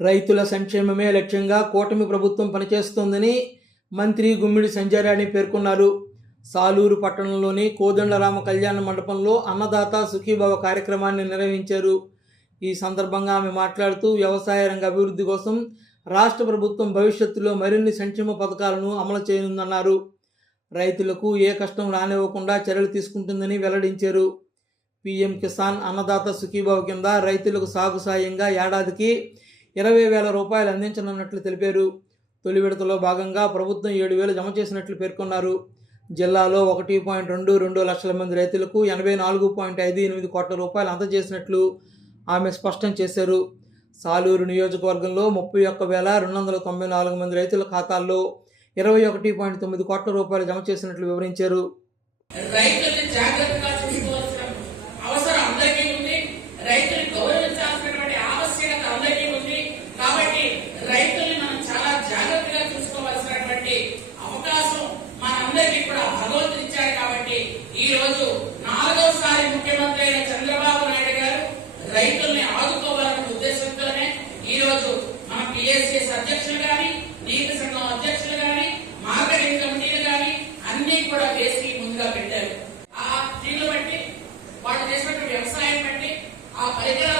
రైతుల సంక్షేమమే లక్ష్యంగా కూటమి ప్రభుత్వం పనిచేస్తోందని మంత్రి గుమ్మిడి సంజయరాణి పేర్కొన్నారు. సాలూరు పట్టణంలోని కోదండరామ కళ్యాణ మండపంలో అన్నదాత సుఖీభవ కార్యక్రమాన్ని నిర్వహించారు. ఈ సందర్భంగా ఆమె మాట్లాడుతూ వ్యవసాయ రంగ అభివృద్ధి కోసం రాష్ట్ర ప్రభుత్వం భవిష్యత్తులో మరిన్ని సంక్షేమ పథకాలను అమలు చేయనుందన్నారు. రైతులకు ఏ కష్టం రానివ్వకుండా చర్యలు తీసుకుంటుందని వెల్లడించారు. పీఎం కిసాన్ అన్నదాత సుఖీభావ కింద రైతులకు సాగు సాయంగా ఏడాదికి ఇరవై వేల రూపాయలు అందించనున్నట్లు తెలిపారు. తొలి విడతలో భాగంగా ప్రభుత్వం ఏడు వేలు జమ చేసినట్లు పేర్కొన్నారు. జిల్లాలో ఒకటి పాయింట్ రెండు రెండు లక్షల మంది రైతులకు ఎనభై నాలుగు పాయింట్ ఐదు ఎనిమిది కోట్ల రూపాయలు అందజేసినట్లు ఆమె స్పష్టం చేశారు. సాలూరు నియోజకవర్గంలో ముప్పై ఒక్క వేల రెండు వందల తొంభై నాలుగు మంది రైతుల ఖాతాల్లో ఇరవై ఒకటి పాయింట్ తొమ్మిది కోట్ల రూపాయలు జమ చేసినట్లు వివరించారు. రైతుల్ని జాగ్రత్తగా చూసుకోవాల్సిన అందరికీ కూడా భగవంతుడు ఇచ్చారు కాబట్టి ఈ రోజు నాలుగోసారి ముఖ్యమంత్రి అయిన చంద్రబాబు నాయుడు గారు రైతుల్ని ఆదుకోవాలనే ఉద్దేశంతోనే ఈ రోజు మన పిఎస్ఎస్ అధ్యక్షులు గాని నీతి సంఘం అధ్యక్షులు గాని మార్కెటింగ్ కమిటీలు గాని అన్ని కూడా వేసి ముందుగా పెట్టారు. ఆ తీర్లు బట్టి వాళ్ళు చేసినటువంటి వ్యవసాయం బట్టి ఆ పరికరాలు